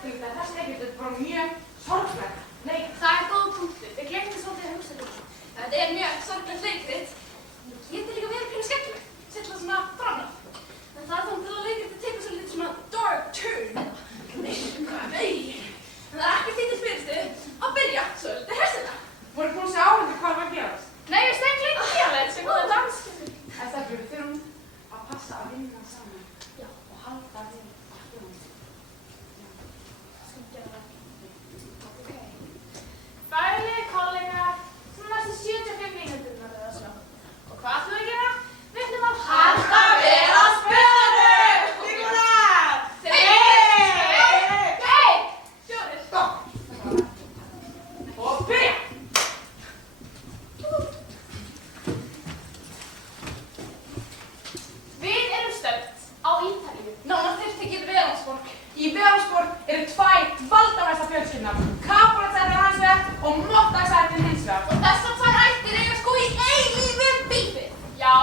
skemmtilegt að þessi leikrit er bara mjög sorglegt leikrit. Það góð punktur. Við glemtum svolítið að hugsa þetta. Þetta mjög sorglegt leikrit. Það getur líka verið pínu skemmtilegt. Sérlega svona framlega. En það þá til að leikritið tekur svolítið svona dark turn. Nei. En það ekki fyndið spyrstu að byrja svolítið hressilega. Voru búin að segja áhengið hvað var að gerast? Nei, við stegum líka hér, sem góða danskjöfni. Stelpur, við þurfum að passa að vinna saman. Já. Og halda við bakgrunum. Skal gera það. Ok. Fæli kollegar, svona næstu 75 mínúturnar eða svona. Og hvað ætlum við að gera? Við ætlum að halda vel á spöðunum! Líkulega! 4. Stopp! Og byrja! Við erum stödd á Ítalíu, nánar tiltekið Veðansborg. Í Veðansborg eru tvær valdamesta fjölskyldunar. Kapólaættin annars vegar og Mottaættin hins vegar. Og þessar tvær ættir eiga sko í eilífu bífi. Já,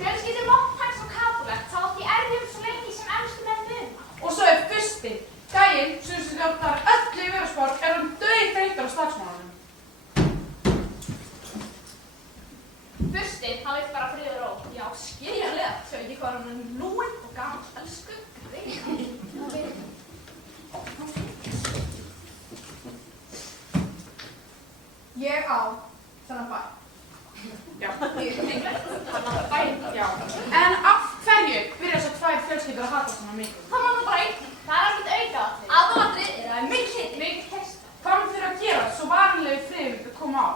fjölskyldur Mottax og Kapólaætt þá átt í erfiðum svo lengi sem ensku menn muna. Og svo er Fursti. Gæinn sem stjórnar öllu í Veðansborg er dauðþreyttur á slagsmálunum. Fursti, hann vill bara frið og ró. Já, skiljanlega. Sjá ekki hvað hann er lúinn og gamall, elsku, greið. Ég á þennan bæ. Já. Hann á bæinn, já. En af hverju byrja þessar tvær fjölskyldur að hata svona mikið? Það má nú bara einn. Það er ekkert auka. Aðalatrið er að það er mikil kæsta. Hvað mun þeir að gera svo vanlegu friður við koma á?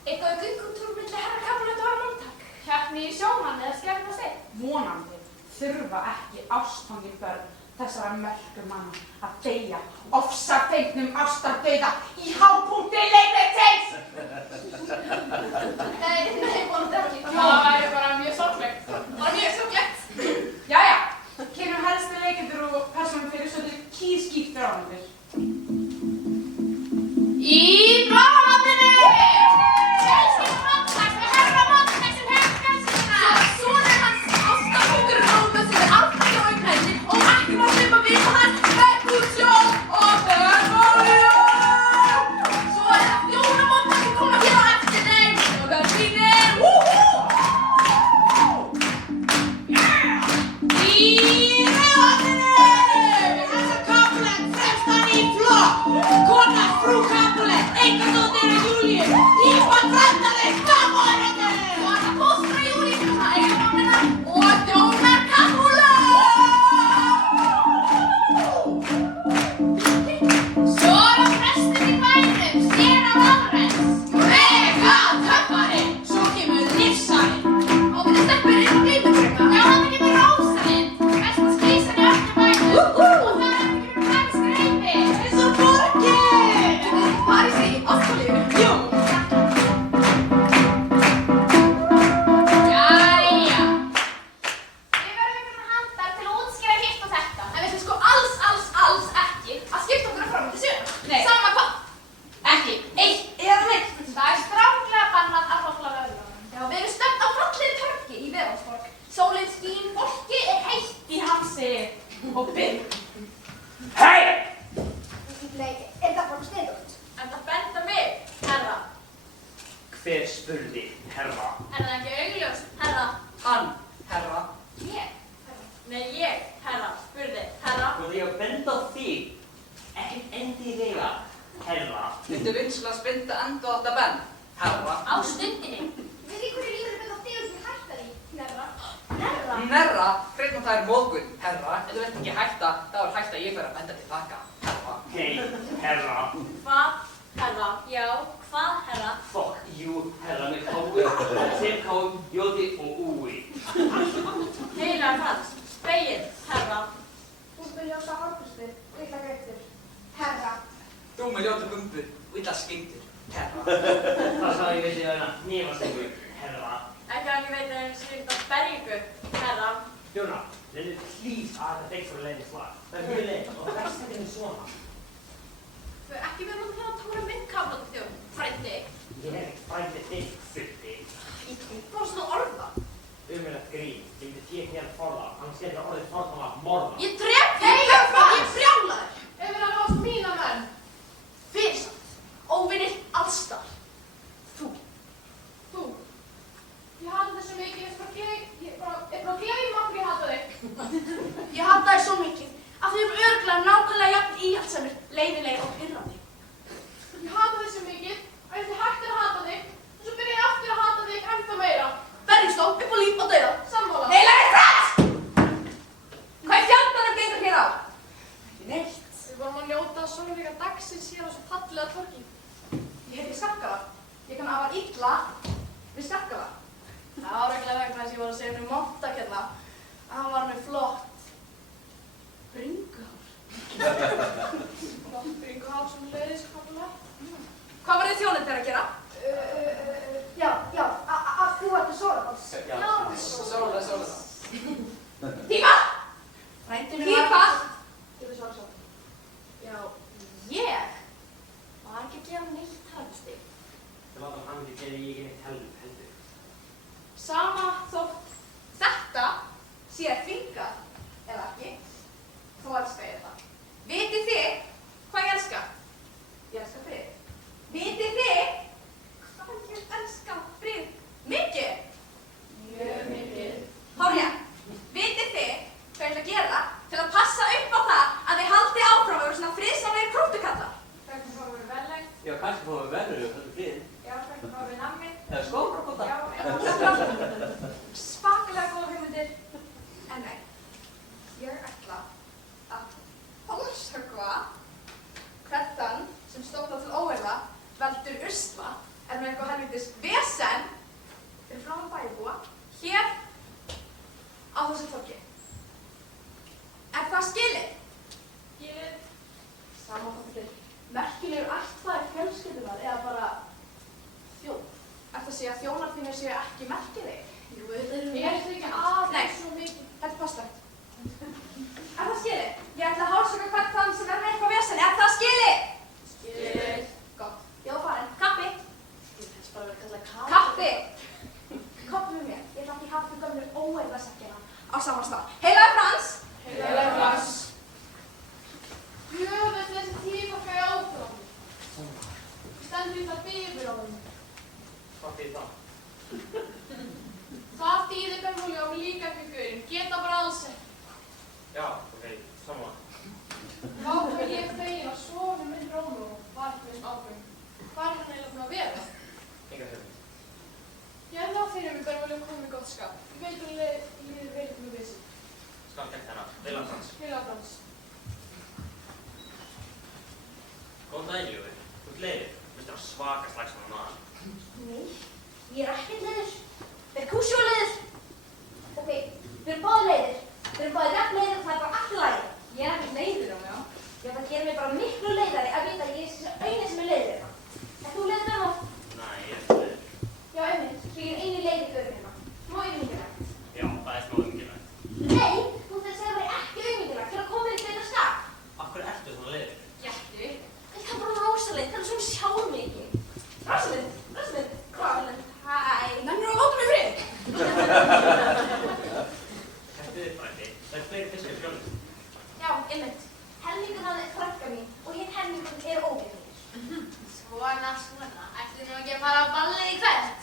Eitthvað göngutúr milli herra Kapólaætt og herra Mottax. Keppni í sjómann eða skemmta steinn. Vonandi þurfa ekki ástfangin börn þessara mörku manna að deyja ofsafengnum ástardauða í hápunkti leikritsins! Nei, vonandi ekki. Það væri bara mjög sorglegt. Bara mjög sorglegt. Jæja, kynum helstu leikendur og persónum fyrir svolítið kýrskýrt ráðandir. Í blávatninu! Fjölskylda Mottax með herra Mottax sem hefur fjölskylduna. Sonur hans, ástarpungur Rómur sem er alltaf hjá auknætti og ekki má slippa við hann vekk úr sjó og börnmólu. Svo er það Fjóla Mottax sem koma hér á eftir þeim og það sýnir í blávatninu! Herra Kapólaætt fremstan í flokk. Kona frú Kapólaætt, einkadóttir Júlíu, típa frændari Kapólaætt. Svo er það fóstra Júlíu sem það eiga mamnina og þjónar Kapólaætt. Svo er það prestur í bænum, séra Lárens. Mega töffari, svo kemur lífsarinn. Og við stelpur inn á glímubrygga. Já, það kemur Rósalind, besta skvísan í öllu bænum. Og það kemur Max Greifi. Eins og borgin. Getið þið París í Ástralíu? Jú. Jæja. Við verðum ykkur handar til að útskýra hitt og þetta. En við ætlum sko alls ekki að skipta okkur á framöndu söguna. Nei. Sama hvað. Ekki eitt eða neitt. Það er stranglega bannað að hrófla við öðrum. Já, við erum stödd á falliðu torgi í Veðansborg. Sólin skín, fólki er heitt. Í hamsi og byrj. Hei! Nei, er það bara sniðugt? En það benda mig, herra. Hver spurði, herra? Er það ekki augljóst, herra? Hann, herra. Ég, herra. Nei, ég, herra, spurði, herra. Og því að benda á þig, ekkert endilega, herra. Viltu vinsilega spynda enda á þetta benn, herra? Á stundinni. Við ykkur í lífur með þá þig sem hætta því, herra. Herra. Nerra, hreitna það er móðgun, herra. Ef þú vilt ekki hætta, þá er hætta að ég fer að benda til baka, herra. Hei, herra. Hvað, herra? Já, hvað, herra? Fuck you, herra með káu, semkáum, jóði og úi. Heilar hans, speginn, herra. Þú spyrir ljósa hárburstur, illa greittur. Herra. Þú með ljóta bumbur og illa skeintur, herra. Það sagði ég veist ég að nefastingu, herra. Ekki að ég veit að ég skrift á bergingu, herra. Jóna, þetta er hlýs að þetta fekk fyrir leiðin slag. Það er mjög leið og það verðst ekki með svona. Þú er ekki verið að tóra minn Kapólaætt þjón, frændi. Ég er ekkert frændi þig, futti. Í tókbáðs þú orða. Umrætt grín, ég myndi þér hér forða, annars getur orðið forðan að morða. Ég drep þig! Ég brjálaður! Ef við erum að leiðinlegir og pirrandi. Ég hata þig svo mikið að ég ætti hægt að hata þig og svo byrja ég aftur að hata þig ennþá meira. Berjumst á upp á líf og dauða. Sammála. Heilagi Frans! Hvað í fjandanum gengur hér á? Ekki neitt. Við vorum að njóta sólríka dagsins hér á svo fallega torgi. Ég heiti Skarkala. Ég kann afar illa við Skarkala. Það var reglulega vegna þess að ég var að segja um Montak hérna að hann var með flott bringuhár. Flott bringuhár sem leiðis kapulegt. Hvað var þið þjónendur að gera? Já, að þú ætti Sólabals. Sóla. Tíma! Frændinu Tíma! Getur svara svo. Já, ég var ekki að gera neitt harfstig. Það láta hann ekki gera ég ekki neitt heldur. Sama þótt þetta sé þvingað eða ekki, þá elska ég þetta. Vitið þið hvað ég elska? Ég elska frið. Vitið þið hvað ég elska frið? Mikið! Mjög mikið. Hárja, vitið þið hvað ég ætla að gera til að passa upp á það að þið haldið áfram að vera svona friðsamlegir krúttukallar? Hvernig fáum við verðlegt? Já, kannski fáum við verður og þetta er friðin. Já, hvernig fáum við nammi? Eða skórbrókota. Já, Svakalega góða hugmyndir. En nei, ég ætla að hálshöggva hvern þann sem stofnar til óeirða, veldur usla, er með eitthvað helvítis vesen fyrir framan bæjarbúa hér á þessu torgi. Er það skilið? Skilið. Samanfattur. Merkilegur ættfaðir fjölskyldunar eða bara þjón. Ertu að segja að þjónar þínir séu ekki merkilegir? Jú, þetta Ég ætti ekki aðeins Nei. svo mikið. Þetta er passlegt. Er það skilið? Ég ætla að hálsaka hvern þann sem er með eitthvað vesen. Er það skilið? Skilið. Gott. Ég var farin. Kappi. Ég þess bara að vera kallað kaffi. Kappi. Komdu með mér. Ég ætla ekki að hafa fyrir gömlu óeirðasekkina á sama stað. Heilaði Frans. Heilaði Frans. Jöfnveld þessi tíma fæði áfram. Stendur í það bifur á þeim. Hvað þýðir það? Það þýðir Benfóli á mig líka ekki gaurinn. Geta bara alls ekki. Já, ok, saman. Þá var ég fegin að sofa minn rónu og var ekki veist áfram. Hvað er hann eiginlega búin að vera? Enga höfum. Ég er þá fyrir mig Benfóli að koma í gott skap. Ég veit að líður veitum með vissi. Skall gett hennar. Heilaði Frans. Heilaði Frans. Góðan daginn, Jói. Þú ert leiðir. Þú veist það svaka slagsmann á maður. Nei, ég er ekkert leiður. Þetta er Kúsjó leiður. Ok, við erum báðir leiðir. Við erum báðir rétt leiðir og það er bara allt í lagi. Ég er ekkert leiður á mig, já. Já, það gerir mig bara miklu leiðari að vita að ég er þessi eini sem er leiður hérna. Er þú leiður hérna? Nei, ég er ekki leiðir. Já, einmitt. Því ég er eini leiður gaurinn hérna. Smá auðmingilegt. Já, það er smá umgilvægt. Nei, þú þarf að segja að það er ekki auðmingilegt til að koma þér í betra skap. Af hverju ertu svona leiðir? Gættu. Það er bara rosalegt. Það er svona sjálfmikið. Rosalegt. Hvað? Hæ. Nennir að láta mig frið. Hættið þið frændi. Það er fleiri fiskar í fjölum. Já, einmitt. Helmingur hann er frænka mín og hinn helmingur er óvinir. Svona. Ætli nú ekki að fara á ballið í hvert?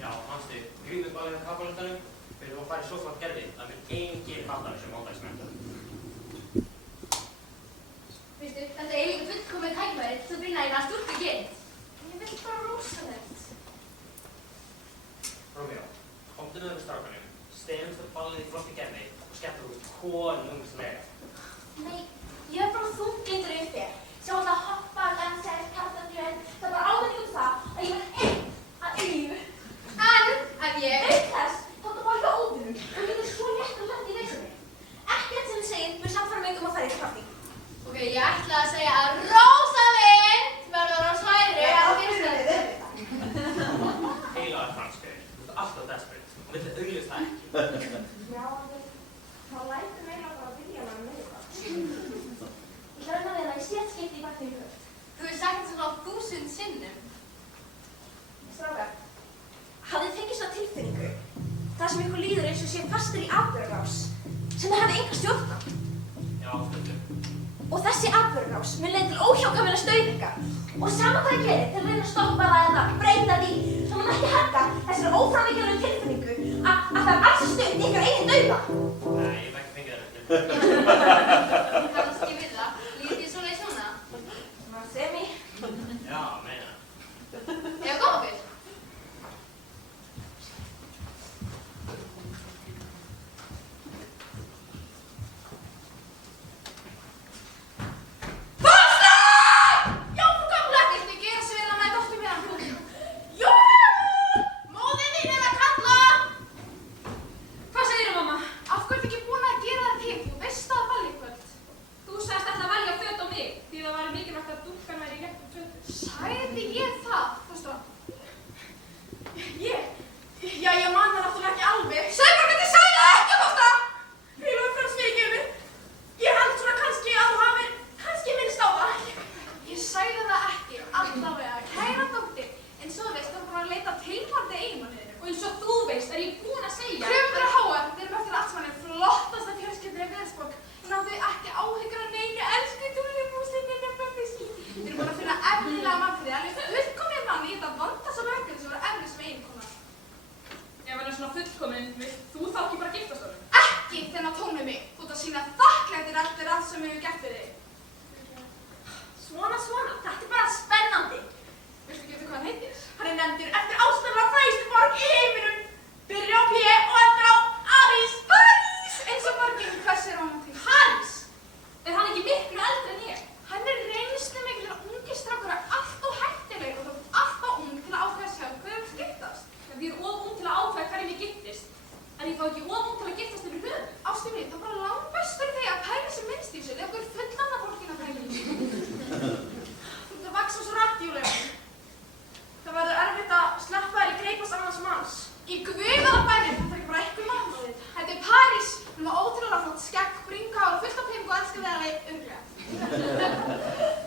Já, Hansti, grímusballið á kapalundanum. Við erum að fara í svo flott gerði. Það er engin fattar sem mótaðismenn. Veistu, þetta er líka fullkomið tækifæri til að vinna í það stúrku gerind. Ég vil bara rosalegt. Rómjó, komdu með strákanum, stefumst á ballið í flotti gerði og skemmtum út konungslega. Nei, ég er bara þunglindur yfir þér. Sjá þetta hoppa, dansa, kartafljöð. Það er bara ávinning það að ég verð einn að eilífu. En ég... Auk þess, þá er það bara lóðunum og ég er svo létt og lent í veisinni. Ekkert sem þið segir mun samfara mig að fara í partí. Ok, ég ætla að segja að Rósalind verður á sværi á fyrstöðu. Heilaði franskauður, þú ert alltaf desperate og villi augljóst það ekki. Já, þá lætur mig að bara byrja með mig það. Ég hljóna þér að ég sé skipti í partí í kvöld. Þú hefur sagt þetta svona 1000 sinnum. Strákar, hafið þið fengið svona tilfinningu það sem ykkur líður eins og sé fastur í atburðarás sem þið hafið enga stjórn á. Já, stundum. Og þessi atburðarás mun leiða til óhjákvæmilega stauðinga og sama hvað ég gerir til að reyna að stoppa það eða breyta því þá mun ekki hætta þessari óframvíkjulegu tilfinningu að það er alls stuð í ykkar eigin dauða. Nei, ég hef ekki fengið það eftir. Ég kannast ekki við það. Lítið svona í svona. eldri en ég. Hann reynslumikil og ungir strákur allt of hættulegir og þú ert allt of ung til að ákveða sjálf hverjum þú giftast. En ég of ung til að ákveða hverjum ég giftist. En ég þá ekki of ung til að giftast yfir höfuð. Ástin mín, það er bara langbestur þig að pæla sem minnst í þessu. Þegar okkur fullanda fólkin að pæla í þessu. Þú ert að vaksa svo rætt, Júlía. Það verður erfitt að sleppa þér í greipast annars manns. Í guðaða bænum, þetta er ekki bara eitthvað mannúðið. Þetta er París, með ótrúlega flott skegg, bringhár og fullt af pening og elskar þig alveg örglega.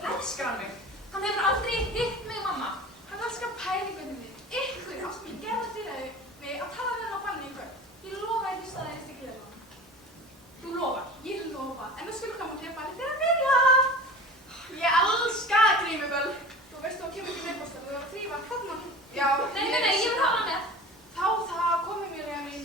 Elskar hann mig? Hann hefur aldrei hitt mig, mamma. Hann elskar pælingundum þig. Ykkur, ástin mín, gerða fyrir þau mig að tala við hann á ballinu í kvöld. Ég lofa að ég hlusta það einst ekki leila. Þú lofar? Ég lofa, en við skulum koma og gera ballið fyrir að byrja. Ég elska grímuböll. Þú veist þú kemur ekki með bóstar, þú verður að þrífa þarna. Já. Nei, ég vil hafa hann með. Þá það komið mér eða mín.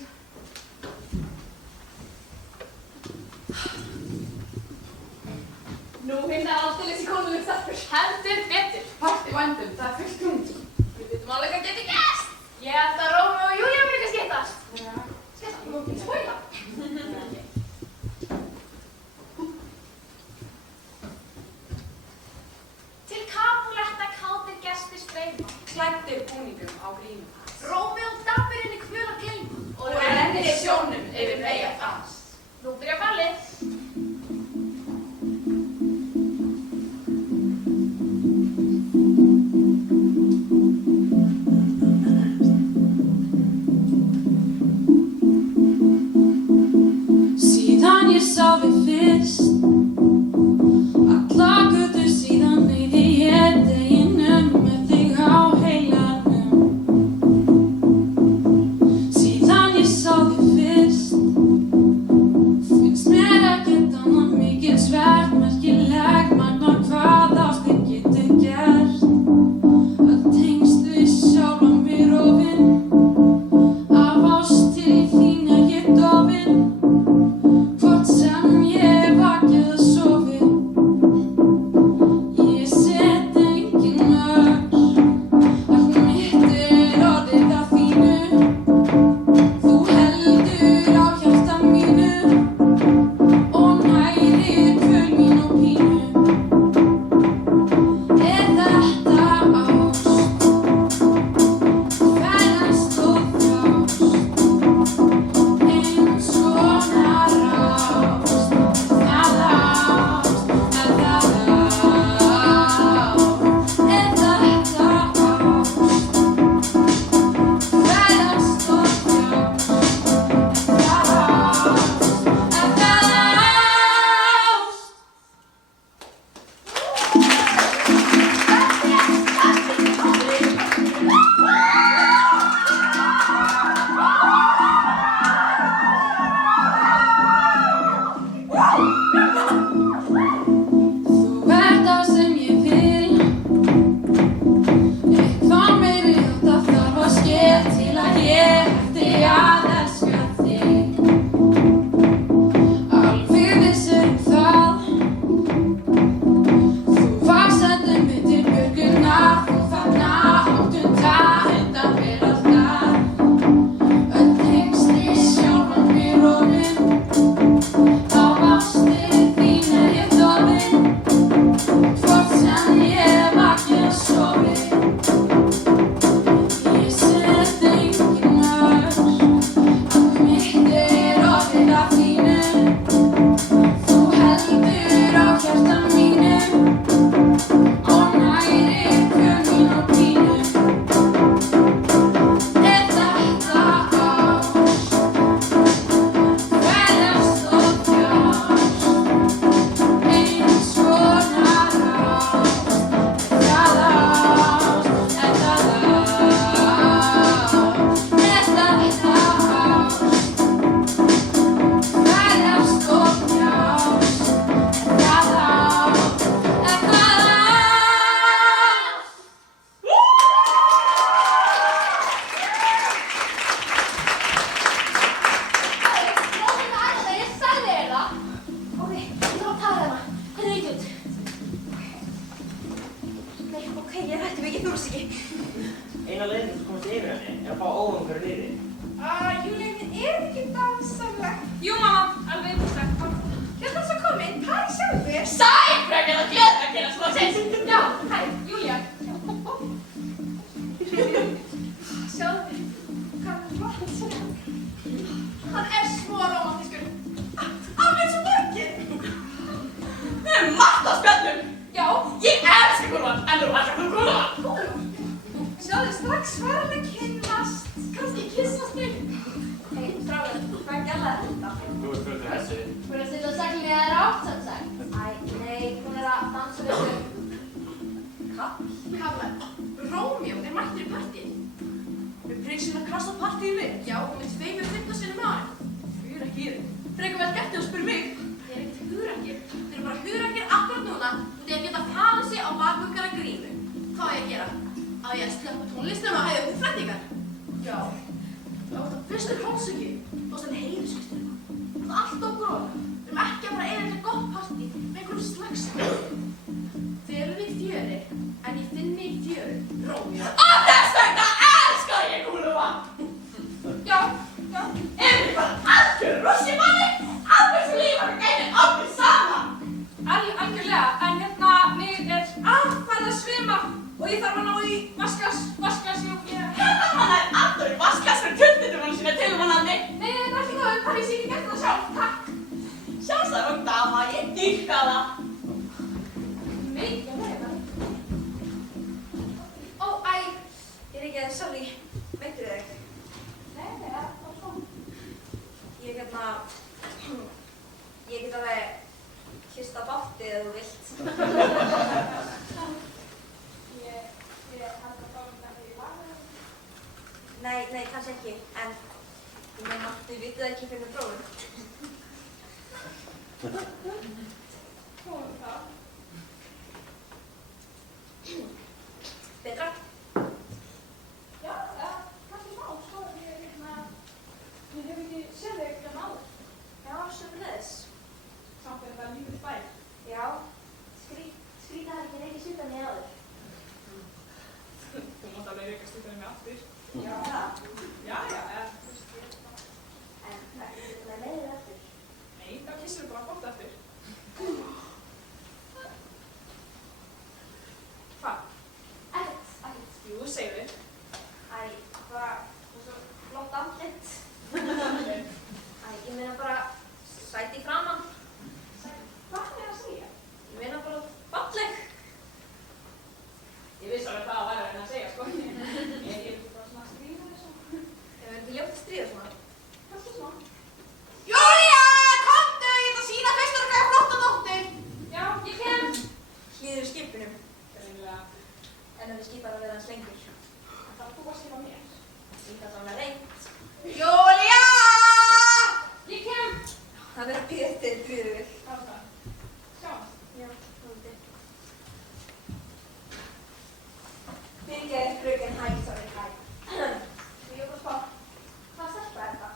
Nú finna aldeilis í konulegt stelpur. Heldur betur. Parti vændum, það er fullt hrund. Við vitum alveg hvað getur gerst. Ég held að Rómeó og Júlía muni kannski hittast. Já. Skella, þú ekki spoila. Til Capuletta kátir gestir streyma. Klæddir búningum á grímum hans. Rómeó dapir inn í kvöl að gleyma. Og rennir í sjónum yfir Freyja fast. Nú byrja ballið. Síðan ég sá þig fyrst, alla götur síðan eyði ég deginum með þig á heilanum. Síðan ég sá þig fyrst, finnst mér ekkert annað mikilsvert, merkilegt, magna hvað ástin getur gert. Öll tengsl við sjálfa mig rofin, af ást til þín er ég dofin. Hvort sem ég vakið eða sofið, ég set engin mörk. Allt mitt orðið að þínu, þú heldur á hjarta mínu og nærir kvöl mín og pínu. Er þetta ást? Ferðast og þjást, eins konar ást. Það ást, er það ást? Er þetta ást? Ferðast og þjást, er það ást? Þú ert það sem ég vil, eitthvað meiri háttar þarf að ske til að ég hætti að elska þig. Alveg viss það, þú varst sendin mig til björgunar, þú þarna áttunda undan veraldar. Öll tengsl í sjálfan mig rofin, af ástin þín er ég dofin. Hvort sem ég vakið eða sofið, ég set engin mörk. Allt mitt orðið að þínu, þú heldur á hjarta mínu og nærir kvöl mín og pínu. Er þetta ást? Ferðast og þjást, eins konar ást. Er það ást? Er það ást? Er þetta ást? Ferðast og þjást, er það ást? Er það ást? Ég sagði þér það. Ok, ég þarf að taka hana. Hann er út. Nei, ok, ég er hættum ekki, þú veist ekki. Eina leiðin til að komast yfir henni er að fá óumhverju liði. Júlía mín, er ekki dansamlegt? Jú, mamma, alveg ykkurslegt. Hérna svo komin, París sjálfur. Sæl! tónlistum að hæða húfrættingar. Já. Það var það fyrstu hálsöki. Þú varst henni heiðuskristina. Það var allt of gróð. Við erum ekki að fara að eiga gott partí með einhverjum slagsmál. Þið eruð í fjöri, en ég finni í fjöru. Rómjó. Og þess vegna elska ég Úlfa! Já. Erum við bara algjör rússimanni? Alveg sem lífar gæti alveg saman! Algjörlega, en hérna, mig er farið að svima og ég þarf að ná í vasklas, ég... Hérna manna er allur í vasklas fyrir kvöldinum sína tilvonandi. Nei, það er ekki góð, það er ég ekki gert það sjálf, takk. Sjálfsagt og dama, ég dýrka það. Nei, ég veit það. Ó, æ, ég er ekki að sorry, veitur þig? Nei, það er svona. Ég get alveg kysst á báttið ef þú vilt. Ég held að það þegar ég var það. Nei, kannski ekki, en ég meina, þið vitið ekki fyrir prófum. Komum það. Betra? Já, kannski smá, sko, ég hef ekki séð þig hérna áður. Já, sömuleiðis. Samt er þetta lífið bæ. Já, skrýta það ekki reyngi svipan í áður. Þú mátt alveg reyka stúkunni með aftur. Já, það. Já, En það er ekki að leiða þér aftur. Nei, þá kissur þú bara bort aftur. Hvað? Ekkert. Jú, segðu þið. Æ, bara, svo flott andlit. Æ, ég meina bara, sæti í framann. Hvað er að segja? Ég meina bara, falleg. Ég vissi alveg hvað það væri að reyna að segja, sko. Ég er bara svona að stríða þessu. Hefur ekki ljótt að stríða svona? Kannski svona. Júlía, komdu, ég ætla að sýna fyrstur hvað er flotta dóttir. Já, ég kem. Hlýður skipunum. Greinilega. En ef við skipar að vera hans lengur. En það er þú að skipa mér. Ég ætla að vera reynd. Júlía! Ég kem. Það verður að bíða eftir fyrir við. Hvað er það? Sjáumst. Já, hóndi. Fyrirgeð, fröken, hæ, sorry, hæ. Ég bara spá, hvað stelpa er það?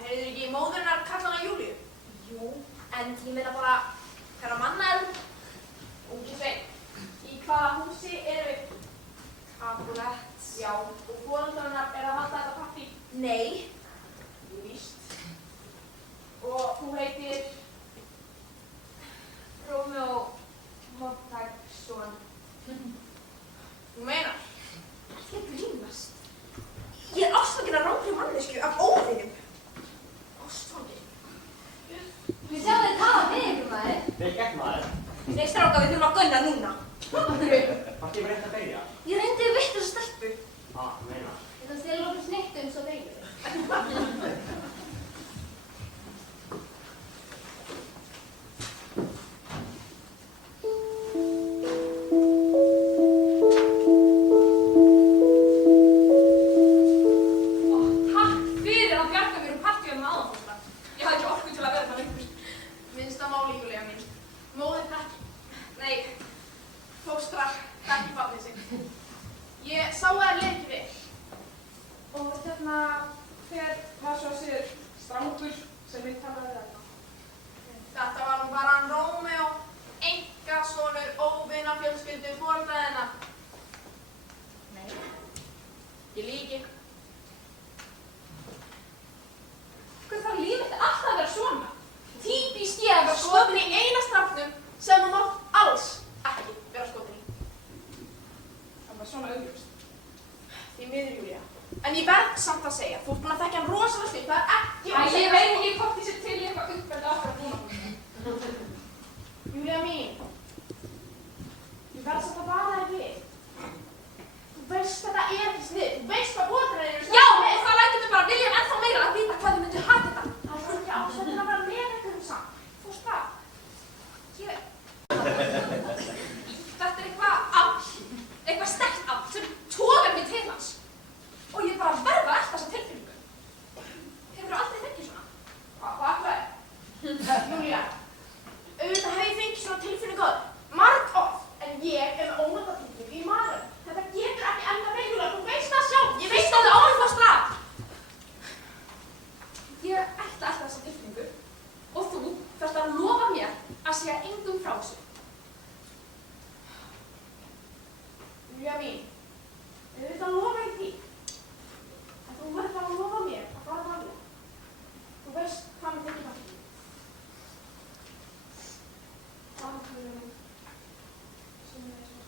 Heyrður ekki móðurinnar kalla hana Júlíu? Jú, en ég meina bara, hverra manna er hún? Ungi sveinn. Í hvaða húsi erum við? Kabulett. Já, og foreldrar hennar að halda þetta partí? Nei. Víst. Og þú heitir? Rómjó Montagsson. Þú meinar? Ekki að grínast. Ég er ástfangin af rángri mannesku af óvinum. Ástfangin? Við sjáum þið tala við ykkur maður. Vel gert maður. Nei, stráka, við þurfum að gunna núna. Varstu ég rétt að byrja? Ég reyndi við vittu þessu stelpu. Meina. Þetta stelur okkur snittum svo deilur. Takk fyrir að bjarga mér úr partíum með áðanfóstra. Ég hafði ekki orku til að vera það lengur. Minnsta máli, Júlía mín. Móðir þekki. Nei, fóstra þekki barnið sig. Ég sá að það leið ekki vel. Og hérna, hver var svo að sér strákur sem við talaði þetta? Þetta var nú bara hann Rómeó, einkasonur óvina fjölskyldu foreldræðina. Nei, ég líki. Hvað þarf lífið þetta alltaf að vera svona? Típískt ég að vera Skotin í eina strafnum sem þú mátt alls ekki vera skotin í. Það var svona auðvist. Því miður, Júlía. En ég verð samt að segja, þú ert búin að þekkja hann rosalega stund, það er ekki Æ, ég veit ekki hvort ég sé til í eitthvað uppeldi okkar núna. Júlía mín, ég verð samt að vara þig við. Þú veist þetta er ekki snið, þú veist hvað foreldræðin eru. Já, og það lætur mig bara vilja ennþá meira að vita hvað þið myndu hata þetta. Það er ekki ásættin að vera með einhverjum samt. Þú veist það? Ég... Þetta er eitthvað sterkt afl sem togar mig til hans. Og ég bara verða að elta þessa tilfinningu. Hefurðu aldrei fengið svona? Hvað er það? Júlía, auðvitað hef ég fengið svona tilfinningu áður. Marg oft, en ég er með ónættatilfinningu í maganum. Þetta getur ekki enda venjulega Júlía mín, auðvitað lofa ég því. En þú verður að lofa mér að fara varlega. Þú veist hvað mér þykir það. Júlía mín, sem er svo.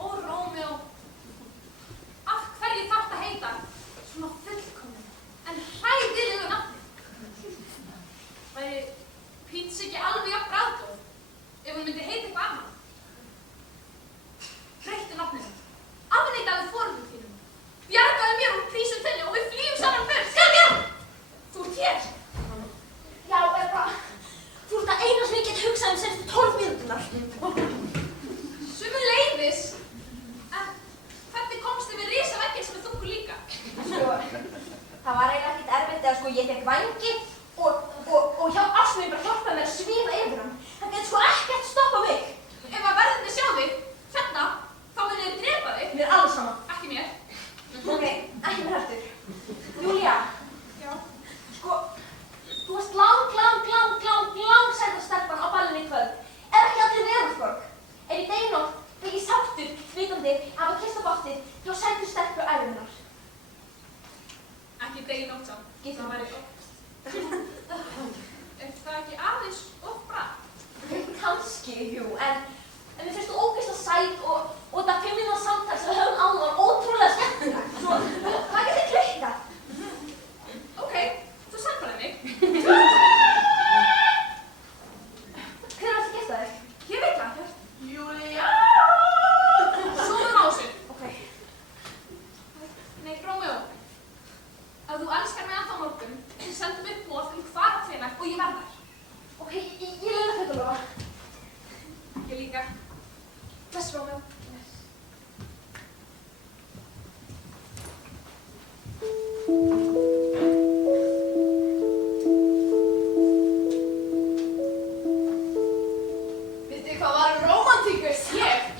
Ó, Rómeó, af hverju þarftu að ég fékk vængi og ástin bara hjálpaði mér að svífa yfir hann. Það getur sko ekkert stoppað mig. Ef að verðirnir sjá þig, hérna, þá munið þið drepa þig. Mér er alveg sama. Ekki mér. Ok, ekki mér heldur. Júlía. Já. Sko, þú varst langsæta stelpan á ballinu í kvöld. Ef ekki aldrei Veraldsborg. Í deginótt fekk ég sáttur vitandi að hafa kysst á báttið hjá sætu stelpu ævinnar. Ekki deginótt samt. Getur Það væri gott. Er það ekki aðeins of bratt? Kannski, jú, en mér finnst þú ógeðslega sæt og það 5 mínútna samtal sem við höfum áðan var ótrúlega skemmtilegt. Svo, hvað getur klikkað? Ok, þú sannfærði mig. Hver varst að gista þig? Ég veit það ekkert. Júlía! Sofum á þessu. Ok. Nei, Rómeó. Ef þú elskar mig ennþá á morgun, sendum upp boð hvar og hvenær og ég verð þar. Ok, ég leila þetta lofa. Ég líka. Bless, Rómeó. Vitið hvað var rómantíkus?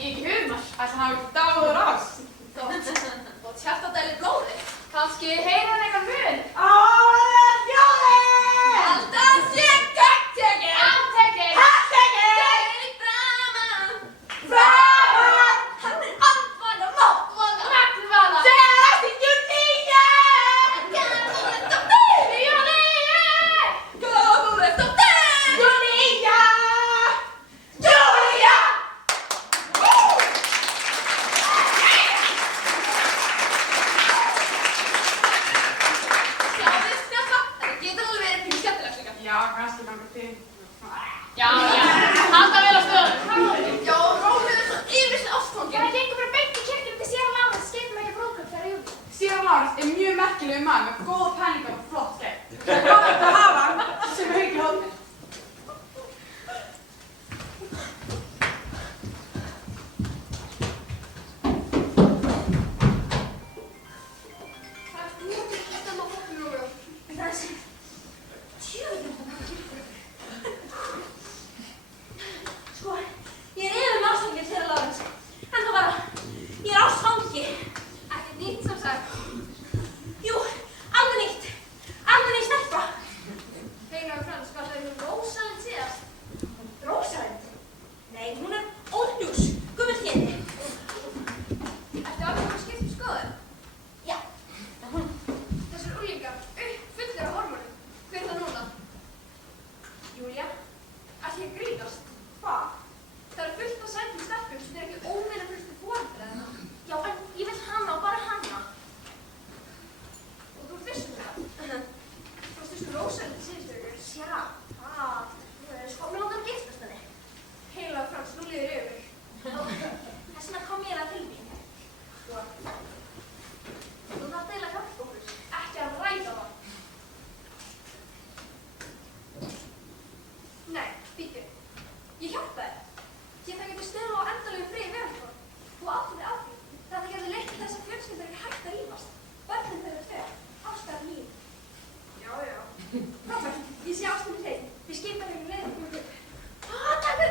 Ég humar. Ætli hann hafi ekki dáður ást. Þótt hjartadæli blóði. Kannski heyra hann eitthvað mun. Áður þjóðir! Alltaf sé gagntekinn. Handtekinn. Handtekinn! Til framan. Framan! Hann er andvana, máttvana, magnvana. Þegar eftir Júlía! Júlía! Júlía! Já, kannski langar til. Halda vel á stöðunum. Já, Rómeó er svo yfirvislega ástfanginn. Það gengur bara beint í kirkjunum til sér að lána, skipum ekki brúðkaup þegar Júlía. Síra Lárus er mjög merkilegu maður með góða pælingar og flott skegg. Það er gott að hafa hann sem haugur hóðnir. Það er mjög mikið stemma á fólkinu, Rómeó. Það er sem tjöðum. Sko, ég er yfir með ástfanginn sér að lána. En það bara, ég er ástfangi. Ekkert nýtt sem sagt. Jú, alveg nýtt. Alveg nýtt stelpa. Heilagur Frans, hvað það er Rósalind síðast? Rósalind? Nei, hún er óljús. Gummul þéni. Ertu alveg að skipta um skoðun? Já. Þessir unglingar, fullir af hormónum. Hver er það núna? Júlía? Ætli ég að grínast? Hvað? Það er fullt af sætum stelpum sem er ekki ómeina fullt af foreldra eða það. Já, en ég vil hana og bara hana. Og þú ert viss um það? Þú varst viss um Rósalind síðustu viku? Sjá, sko, mér langar að giftast henni. Heilagur Frans, nú líður yfir. Þess vegna kom ég til mín. Sko, þú þarf að deila kaffibókur. Ekki að ræða það. Nei, býttu. Ég hjálpa þér. Því að það getur stöðu á endalegu friði Veraldsborg. Þú áttu þig á því. Þetta getur leitt til þess að fjölskyldur er hægt að rífast. Börnin þeirra tvö. Ástar mín. Já, já. Frábært. Ég sé ástinni hrein. Við skipum þér um leið og komum upp. Takk fyrir.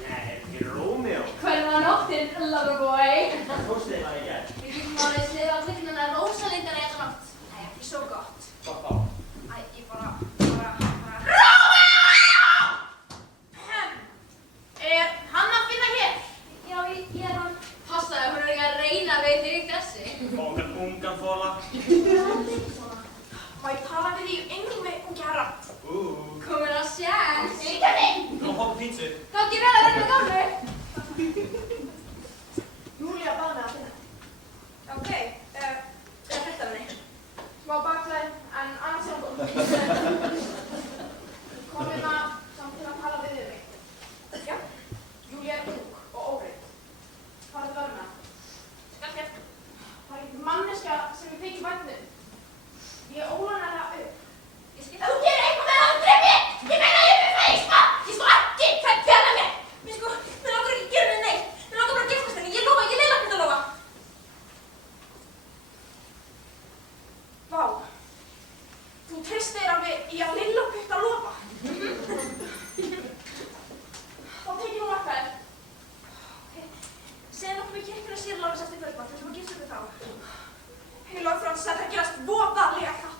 Nei, ekki Rómeó. Hvernig var nóttin, loverboy? Fórstu þig það í gær? Við getum alveg sliðið á kviknuna en Rósalind er eitthvað nátt. Nei, ekki svo gott. Hvað þá? Æ, ég bara... Er hann að finna hér? Já, ég er hann. Passaðu, hún er ekki að reyna við þig þessi. Fókar ungan fóla. Það er ekki svona. Má ég tala við því einnig með ungi herra? Komin á sjans. Nú hoppa pítsu. Gangi vel að reyna gamlu. Júlía bað mig að finna. Ok, Það er hrætt af henni. smá baklæð en annars er hún góð. Kom hérna samt til að tala við mig. Já, Júlía er ung og óreidd. Hvað er það með það? Skal hérna. Það er ekki manneska sem við þykjum vætnum. Ég ólan hana upp. Ég skil... Ef þú gerir eitthvað með það, þú dref mig! Ég meina ég vil það, ég sko ekki! Það er fjara mér! Mér sko, í kirkjuna sér Lárus eftir kvöldmat, þú ætlum að gifta ykkur þá. Heilói Frans, þetta gerast voðalega hratt.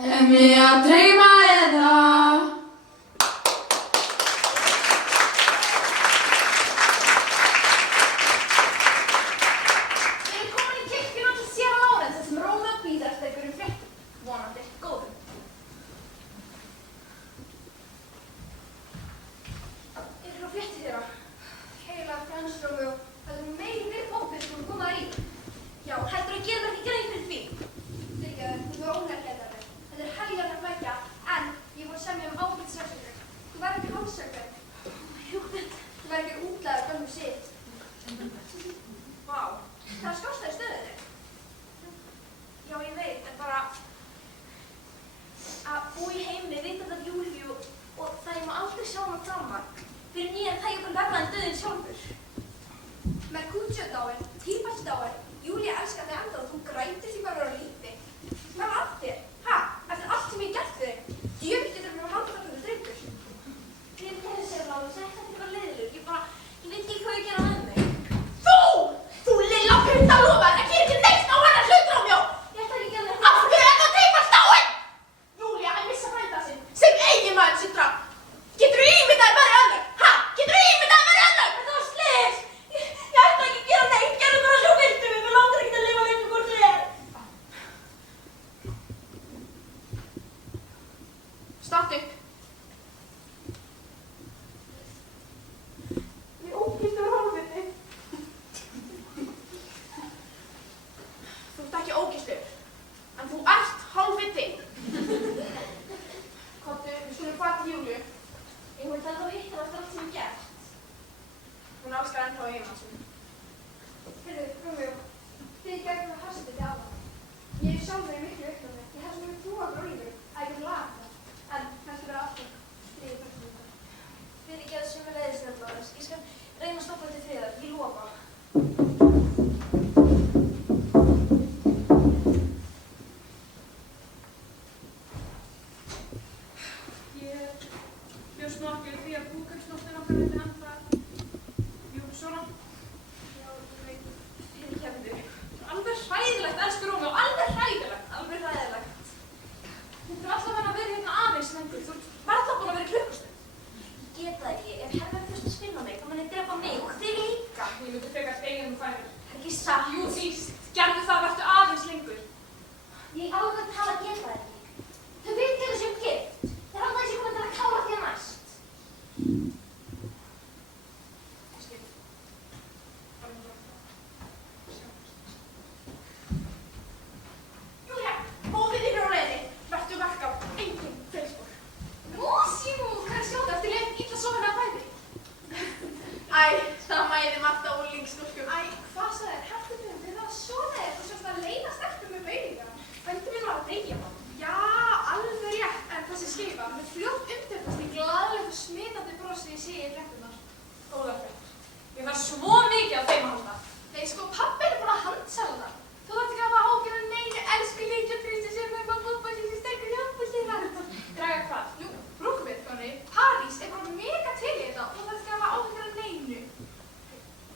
mig að dreyma eða Við erum komin í kirkjuna til Séra Lárens þar sem Rómeó bíður eftir einhverjum fréttum, vonandi góðum. Einhverjum fréttir þeirra. Heilaga frans Rómeó, það er meiri fyrir poppið sem koma þar í. Já, heldur að gera mér ekki grein fyrir því. Fyrirgeðu, þú var ónærgæðari. Þetta er heljarlega flækja, en ég voru að semja ábyrgð saksóknara. Þú verður ekki hálfsökkur. Jú, þú verður ekki útlæður gömlu sitt. Vá, það er skástæði stöðinni. Já, ég veit, en bara að búa í heimni, vita þetta Júlíu og það ég má aldrei sjá hana framar fyrir mér það ég bara verða en döðin sjálfur. Mercutio dáin, Tíbas dáin, Júlía elskar þig enda og þú grætir því bara á lífi. Hvað er að þér? Ha? Eftir allt sem ég hef gert fyrir þig? Djöfull getur mér að halda þetta fyrir drengur. Fyrirgeðu, Séra Lárens, þetta er bara leiðilegur. Ég veit ekki hvað ég gera með mig. Þú lilla puttalúfar, það gerir ekki neitt á hennar hlut, Rómeó! Ég ætla ekki að gera þér. Af hverju er það Tíbas dáin? Júlía að missa frænda sinn, sem eiginmaður sinn drap. Geturðu ímyndaðir verið önnur? Ha? Geturðu ímyndaðir verið önnur? Þetta var slys! Ég ætla ekki að gera neitt, gerðu bara svo viltu mig, mér langar ekki að lifa lengur hvort þið er. Statt upp. Ég ógiftur hálfviti. Þú ert ekki ógiftur, en þú ert hálfviti. Komdu, við skulum fara til Júlíu. Ég veit að þú hittir eftir allt sem ég gert. Hún elskar ennþá eiginmann sinn. Heyrðu, Rómeó, þið gegnum að hasta þetta á það. Ég er sjálfur í miklu uppnámi. Ég hef svo mjög trú á Rómeó að ég get laga það. En kannski verða alltaf stríðið fyrir þetta. Fyrirgeðu sömuleiðis, Séra Lárens. Ég skal reyna að stoppa þetta friðar, ég lofa. Ég bjóst nú ekki við því að brúðkaupsnóttin okkar myndi enda jú, svona. Já, ég veit, fyrirgefðu. Alveg hræðilegt, elsku Rómeó, alveg hræðilegt. Alveg ræðilegt. Þú ert alltaf að vera hérna aðeins lengur. Þú ert varla búin að vera í klukkustund. Ég get það ekki. Ef herrar fyrst að spinna mig, þá mun ég drepa mig og þig líka. Ég myndi frekar þegja um færir. Það er ekki satt. Jú, víst. Gerðu það, vertu aðeins lengur. Ég alveg tala get það ekki. Þau veit ekki sem gift. Þeir halda þessi komið til að kála þér næst. Ég skil. Júlía, móðið þín er á leiðinni. Vertu verk á engin feilspor. Músímú, hvað er skjóta eftir leið illa sofin að bæði? Æ, það mæði margt á unglingsstúlkum. Æ, hvað sagði þér? Hættu mig, þið var að svona þér og sérst að leina stelpum með beilingar. Frændi minn var að deyja mann. Já, alveg rétt, en þessi skifa með fljótt umtöfnast í glaðlegt og smitandi brosi ég sé í fréttunar. Góða fréttir. Ég þarf svo mikið á þeim að halda. Nei, sko, pabbi er búin að handsala það. Þú þarft ekki að hafa ágjörðu neinu elsku litla Kristi sem er bara búin sem stengur hjálpa sér hann. Draga hvað? Jú, brúðkaupið, Konni. París er bara mega til í þetta og þú þarft ekki að hafa ágjörðu neinu.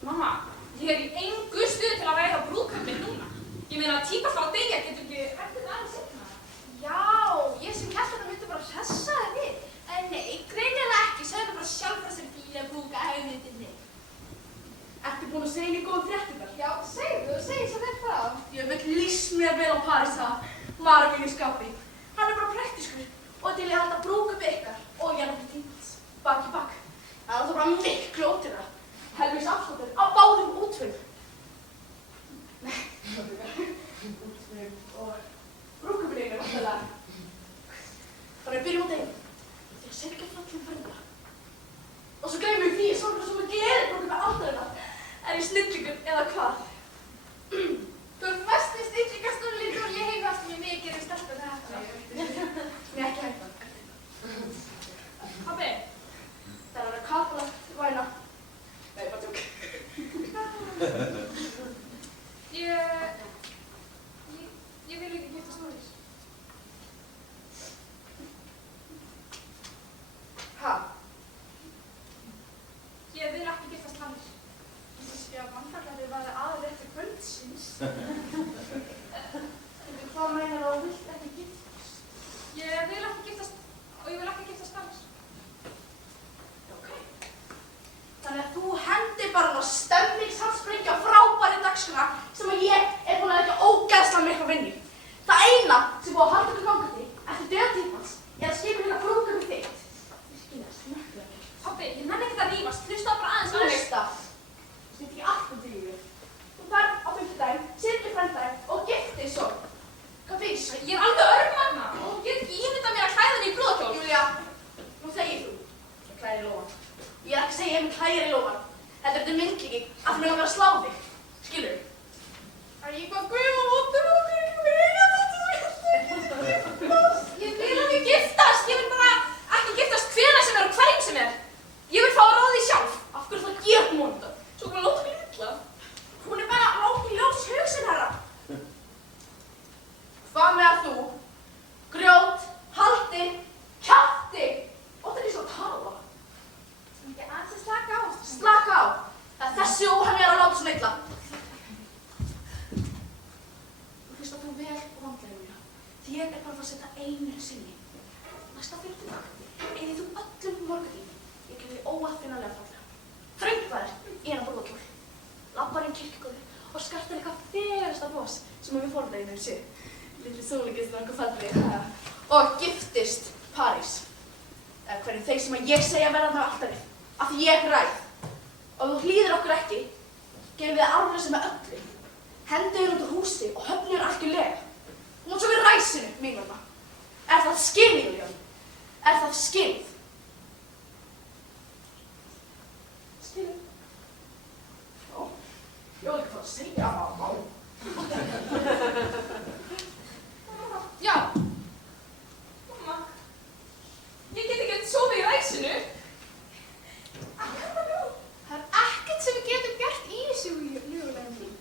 Mamma, ég er í engu stuði til að ræða brúðkaupið núna. Ég meina að Tíbas frá degja getur ekki rætt þetta aðeins seinna. Já, ég sem held að það myndi bara hressa þér við. En nei, greinilega ekki, segðu bara sjálf frá sér fíla brúka hefðinni. Ertu búin að segja henni góð fréttingar? Já, segðu svo vel frá. Ég vil líst mér vel á París það. Maður minn í skápi. Hann er bara praktískur og til ég halda brúðkaupið ykkar og ég er náttúrulega Tíbas. Bak í bak. Það er það bara miklu ódýrara. Helvís afsláttur á báðum útförum. Nei, útförum og brúðkaupið ykkar náttúrulega. Þannig að byrjum á deginu. Því að sirka fallin frænda. Og svo gleymum við því að sorgra svo mikið brúðkaupið aldarinnar. Er ég snillingur eða hvað? Þú ert mesti snillingastúrlíkur og ég hef haft mjög mikið við stelpur þetta. Nei, ekki hægt. Pabbi, það er að vera kalkulagt væna. Nei, bara tjók. Ég vil ekki giftast París. Ha? Ég vil ekki giftast París. Ég sé að mannfællandi var aðeins mig langar að slá þig, skilurðu? Er ég hvað guð og vondur og okkur reyna þetta Ég vil ekki giftast, ég vil bara ekki giftast hvenær sem er og hverjum sem er. Ég vil fá að ráða því sjálf. Af hverju það gerir hún þetta? Svo bara láta mig illa. Hún er bara látin ljós hugsun, herra. Hvað með að þú, grjót, haldi, kjafti, og það er ekki svo að tala. Þú ekki aðeins að slaka á. Slaka á. Það er þessi óhemjar að láta svona illa. Þú finnst að þú vel og vandlega, Júlía. Því ég er bara að fara að setja einu sinni. Næsta fimmtudag, eyðir þú öllum morguntíma. Ég gerði þig óaðfinnanlega fallega. Þröngvaðir í hennar brúðakjól. Labbar inn kirkjugólfið og skartar eitthvað fegursta bros sem við forðaðinu séu. Litli sólíkist og eitthvað fallið. Og giftist París. Eða hverjum þeir sem ég segja verða það alltaf. Af því ég ræð. Og ef þú hlýðir okkur ekki, gerum við arfleysi með öllu. Hendu þér út úr húsi og höfnum þér algjörlega. Hún svo við ræsinu, mín mamma. Er það skilið, Júlíu? Er það skilið? Skilið? Já, ég var ekki að segja mamma. Já. Mamma. Ég get ekki sofið í ræsinu. Það er ekkert sem við getum gert í þessu lögulegum.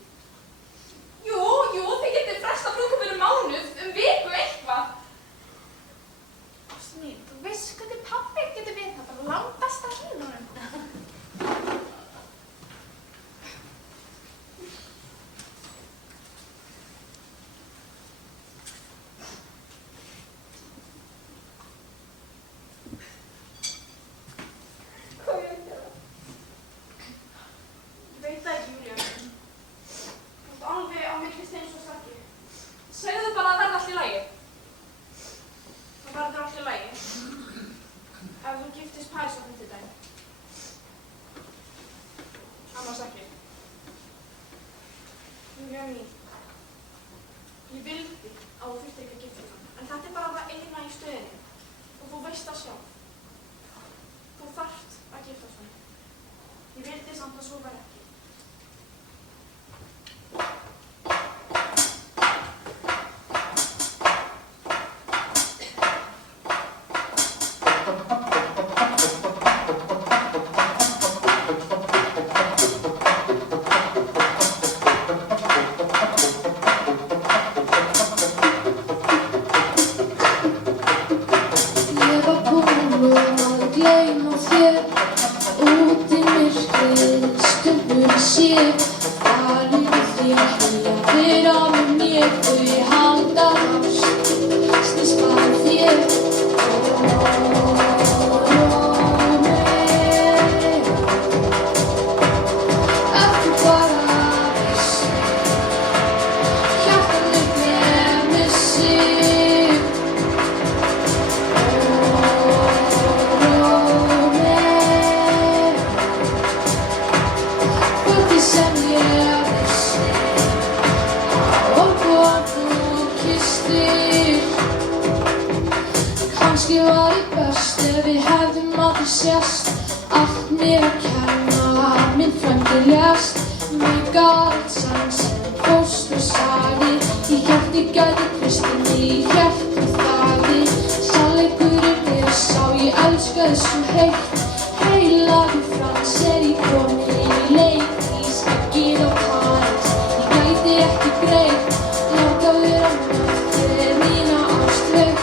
Jú, þið getið frestað brúðkaupinu mánuð, viku eitthvað. Ástu mín, þú veist hvernig pabbi getur við það, bara langbesta hlýðunum. Hvað er ég að gera? Ég veit það ekki, Júlía. Þú ert alveg á milli steins og stakki. Segðu bara að verða allt í lagi. Það verður allt í lagi. Ef þú giftist París á fimmtudaginn. Annars ekki. Júlía mín. Ég vildi að þú þurftir ekki að gifta þig. En þetta er bara það eina í stöðinni. Og þú veist það sjálf. Þú þarft að gifta svona. Ég vildi samt að svo væri ekki. Ég var búin að gleyma þér út í myrkrið, stundum sé farið þér hlýja fyrir á mér þau handa ást, snýst bara þér Ekki bara viss, hjartan glemir sig Fólki sem ég vissi og hvort þú kysstir Kannski var ég best ef við hefðum aldrei sést Allt mér að kenna, minn frændi lést Mig gaf eitt sann sem fóstur sagði Ég hélt ég gæti kristinni, ég hélt ég þagði Sannleikurinn er sá, ég elska þessu heitt Heilagur Frans er ég komin í leik Í skeggið á París, ég gæti ekki breytt Langaður að möttu mína ástveik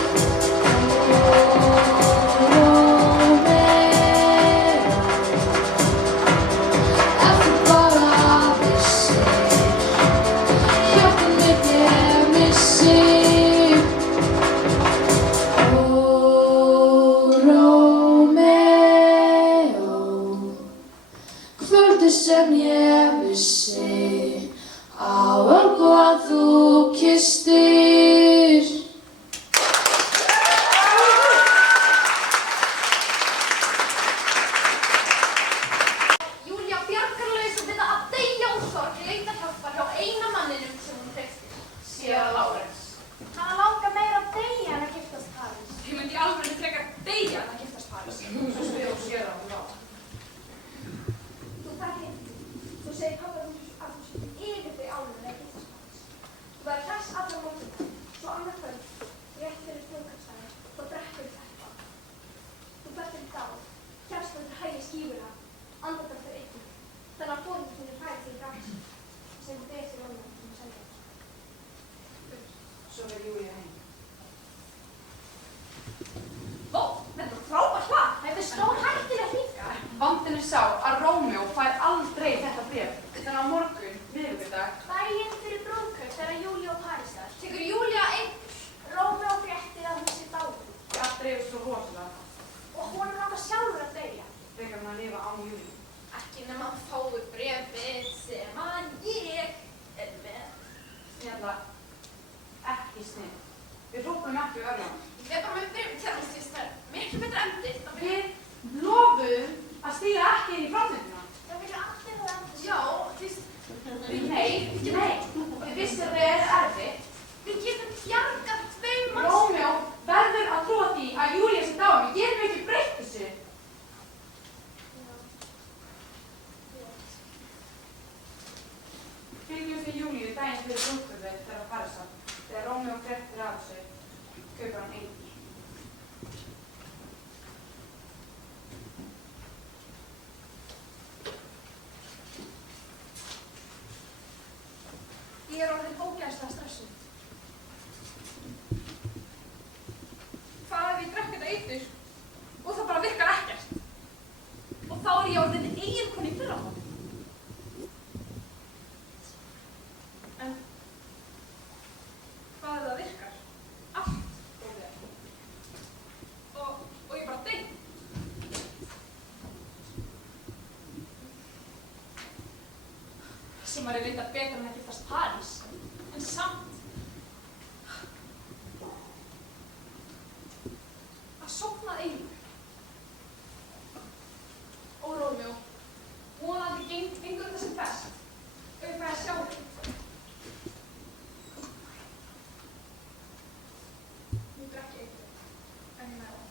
Ef þú bara vissir Hjartað mitt glemir sig Ég er bara með bréf til hans síðast þær. Miklu betra endist að Við lofum að stíga ekki inn í framtíðina. Það vilja allir það endist. Já, þú veist. Nei. Við vissum að það er erfitt. Við getum bjargað 2 manns. Rómeó verður að trúa því að Júlía sé dáin. Við getum ekki breytt þessu. Fylgjum við Júlíu daginn fyrir brúðkaupið þeirra Parísar. Þegar Rómeó fréttir af þessu, kaupir hann engin. Ég er orðin ógeðslega stressuð. Hvað ef ég drekk þetta eitur og það bara virkar ekkert? Og þá er ég orðin eiginkona í fyrramálið. En hvað ef það virkar? Allt ógeð. Og ég bara dey. Sem var ég reynda betur en að giftast París, en samt. Að sofna einu. Ó, Rómeó, vonandi gengur þetta sem best. Og ég fæ að sjá þig. Nú drekk ég eitur, en ég með það.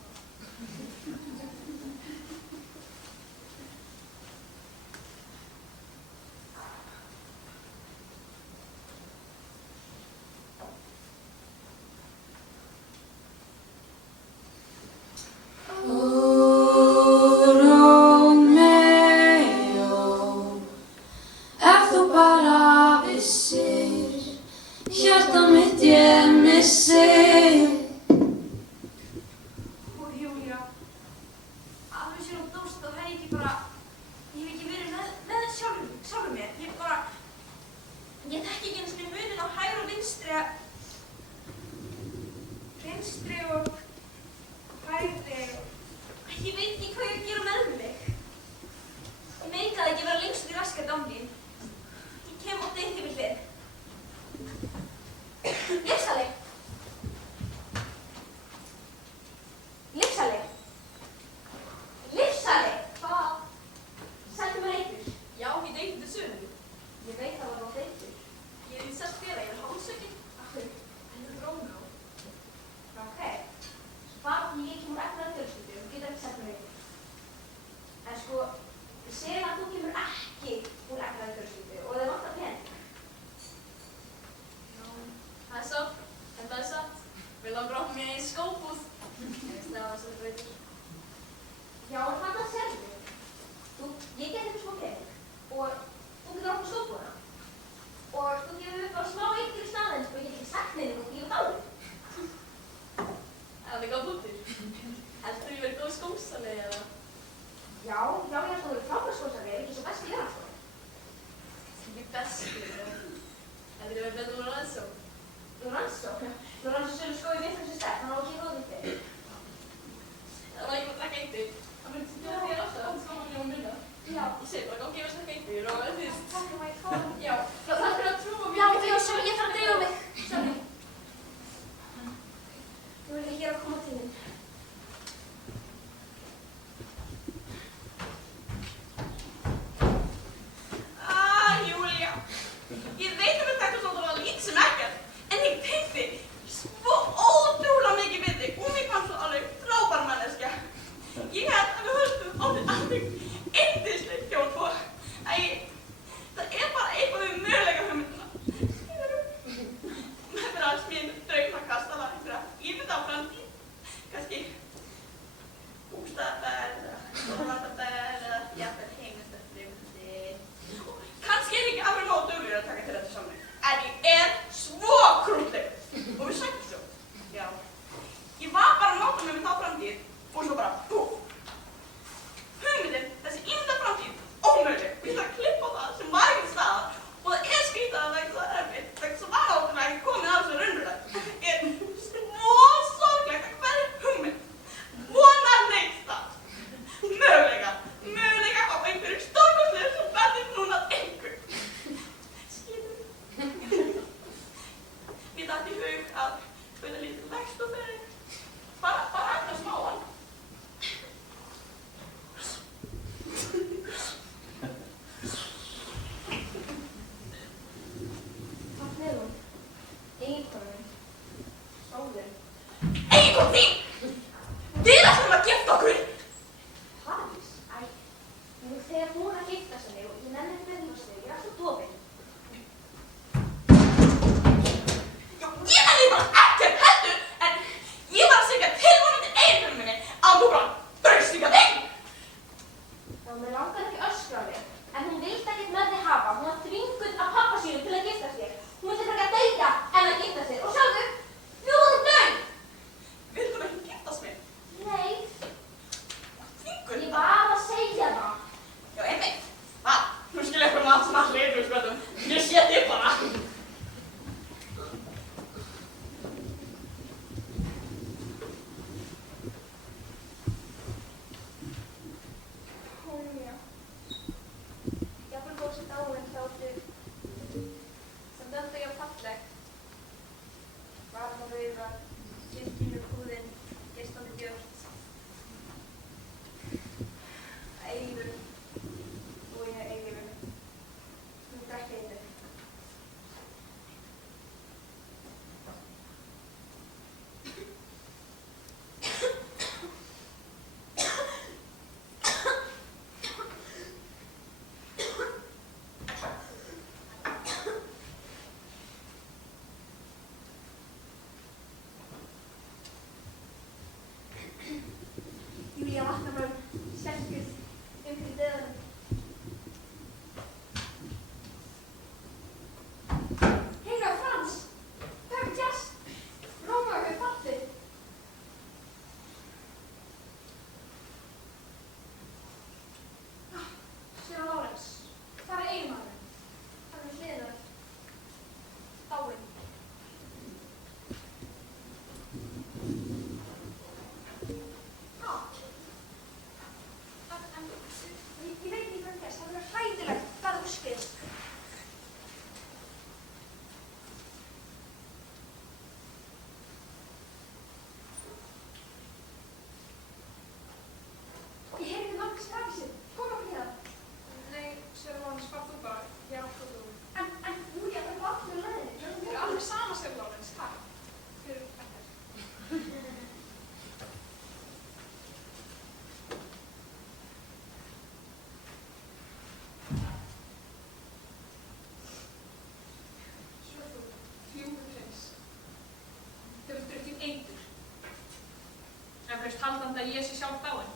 eflaust haldandi að ég sé sjálf dáin.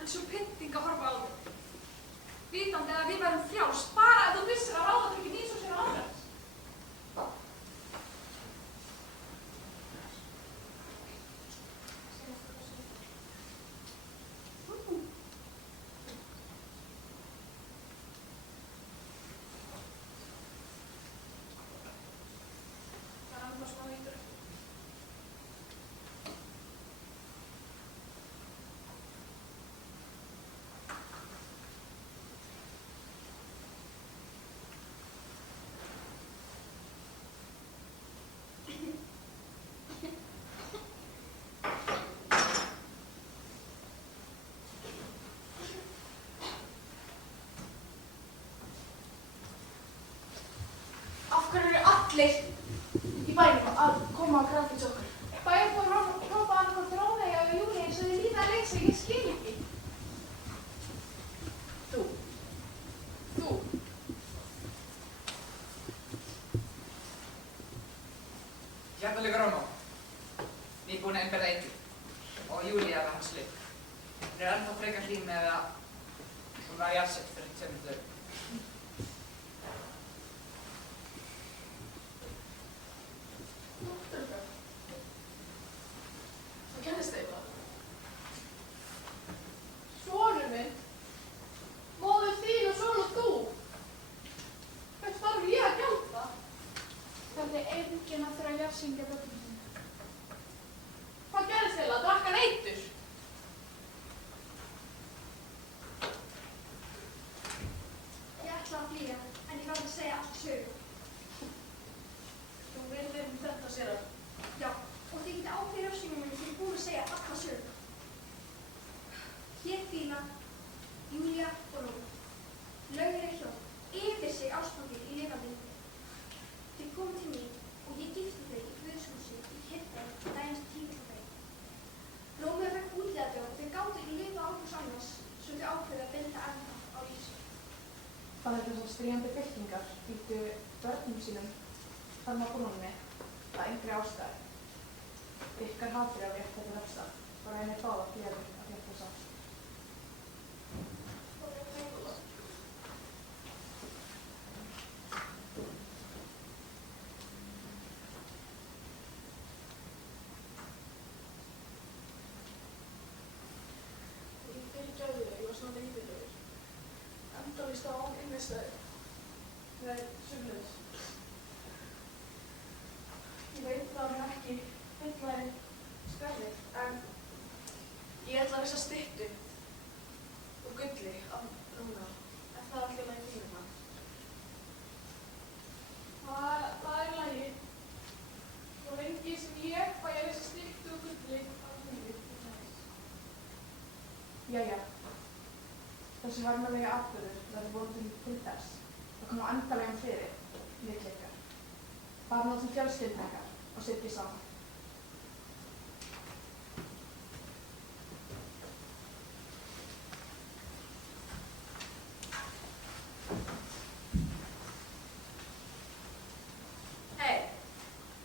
En svo pynting að horfa á þig. Vitandi að við værum frjáls bara ef þú vissir að ráðadrykkinn eins og sér á aðra. Af hverju eru allir í bænum að koma að kraftins okkur? Bæjarbúar hrópa annað Rómeó og Júlíu eins og þau líða að leysa, ég skil ekki. Þú. Hérna liggur Rómó. Nýbúin að innberða eitur. Og Júlía við hans lið. Hún ennþá frekar hlýn með að hún var í afsett fyrir tveimur dögum. Hvað gerðist eitthvað? Sonur minn, móðir þín og son og þú. Hvers þarf ég að gjalda? Það er enginn að þurfa að jarðsyngja börnum sinni. Hvað gerðist eiginlega? Drakk hann eitur? Ég ætla að flýja, en ég verð að segja allt sögur. Þú vildir þetta sér að. Já, og þið getið ákveðið röfsingum minni sem ég er búin að segja alla sögur. Hér hvíla Júlía og Rómeó. Lögleg hjón, yfir sig ástfangin í lifandi lífi. Þau komu til mín og ég gifti þau í Guðshúsi í Hirdal daginn tímaflokkarinn. Rómeó fekk útlegðardög og þau gátu ekki lifa án hvers annars, svo þau ákveðu að binda enda á líf sitt. Það er þessar stríðandi fylkingar býttu börnum sínum þarna á brúninni að yngri ástæði. Ykkar hatrið á rétt þetta versta og reynir báða fjöður að rétta samt. Ég fyrirgefði þig, ég var svona leiðilegur. Endalaust á án innistæðu. Það er sömuleiðis. Ég veit það mér ekki heitlaði skarðið, en ég ætla að þessa styttu og gulli af Rómeó. Er það allir lagi þínum hann? Það er lagi. Svo lengi sem ég fæ að lesa styttu og gulli af lífi. Jæja. Þessi harmlega atburður verður vonandi til þess að koma endalegum fyrir milli ykkar. Fara nú til fjölskyldna ykkar og sitja saman. Hei,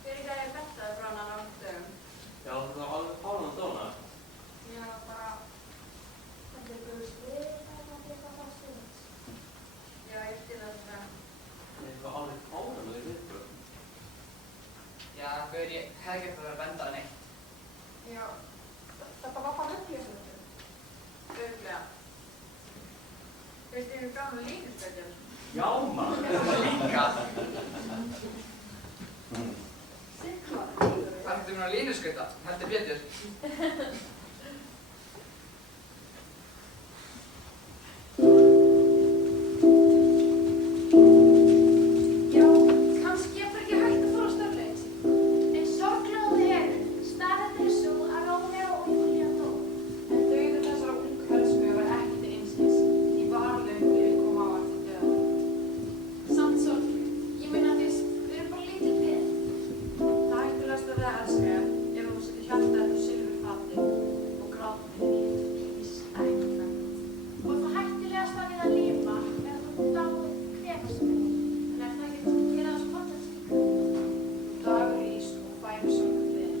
fyrir hvað ég bettaði frá hann á dögum. Já, það var alveg fálan dóna. Já, bara, Það er búist við að þetta var stund. já, ég skil það. Það var alveg fálan við viðbröð. Já, Guður, ég hefði ekki eftir að vera að benda það neitt. Já, þetta var bara upplýsandi. Öflega. Veistu ykkur gamla línuskautin? Já, maður. Líka. Sigmar, Það hættum hún að línuskauta, heldur betur. Já, kannski ég ekki hægt að fara á störlegin sín. eins sorglega þið eru, staðan er svo að Rómeó og Júlía dó. En dauður þessara ungu elsku var ekki til einskis. Í varlegum lífi kom á eftir döða. Samt sorg. Ég meina við erum bara lítil peð. Það hættulegasta við að elska er ef hún setur hjartað eftir silfurfati og grátur ís ekki. Og það hættulegasta við að lifa er að þú dáið kvefast með. En er það ekki að gera þessu fallast líka? Dagur ís og færi sorgar við.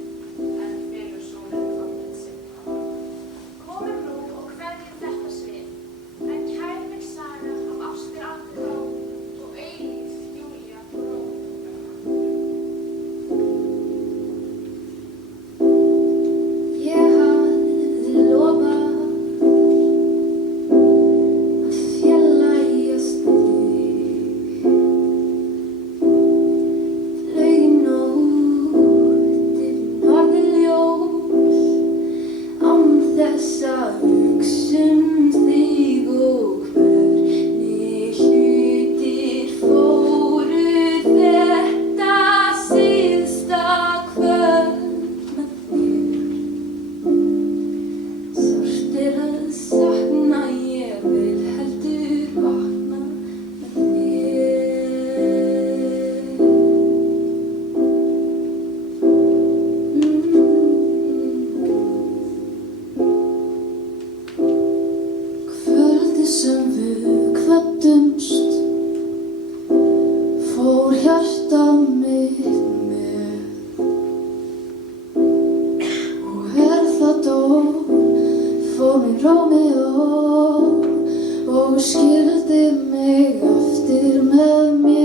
Rómeó og skildi mig eftir með mér.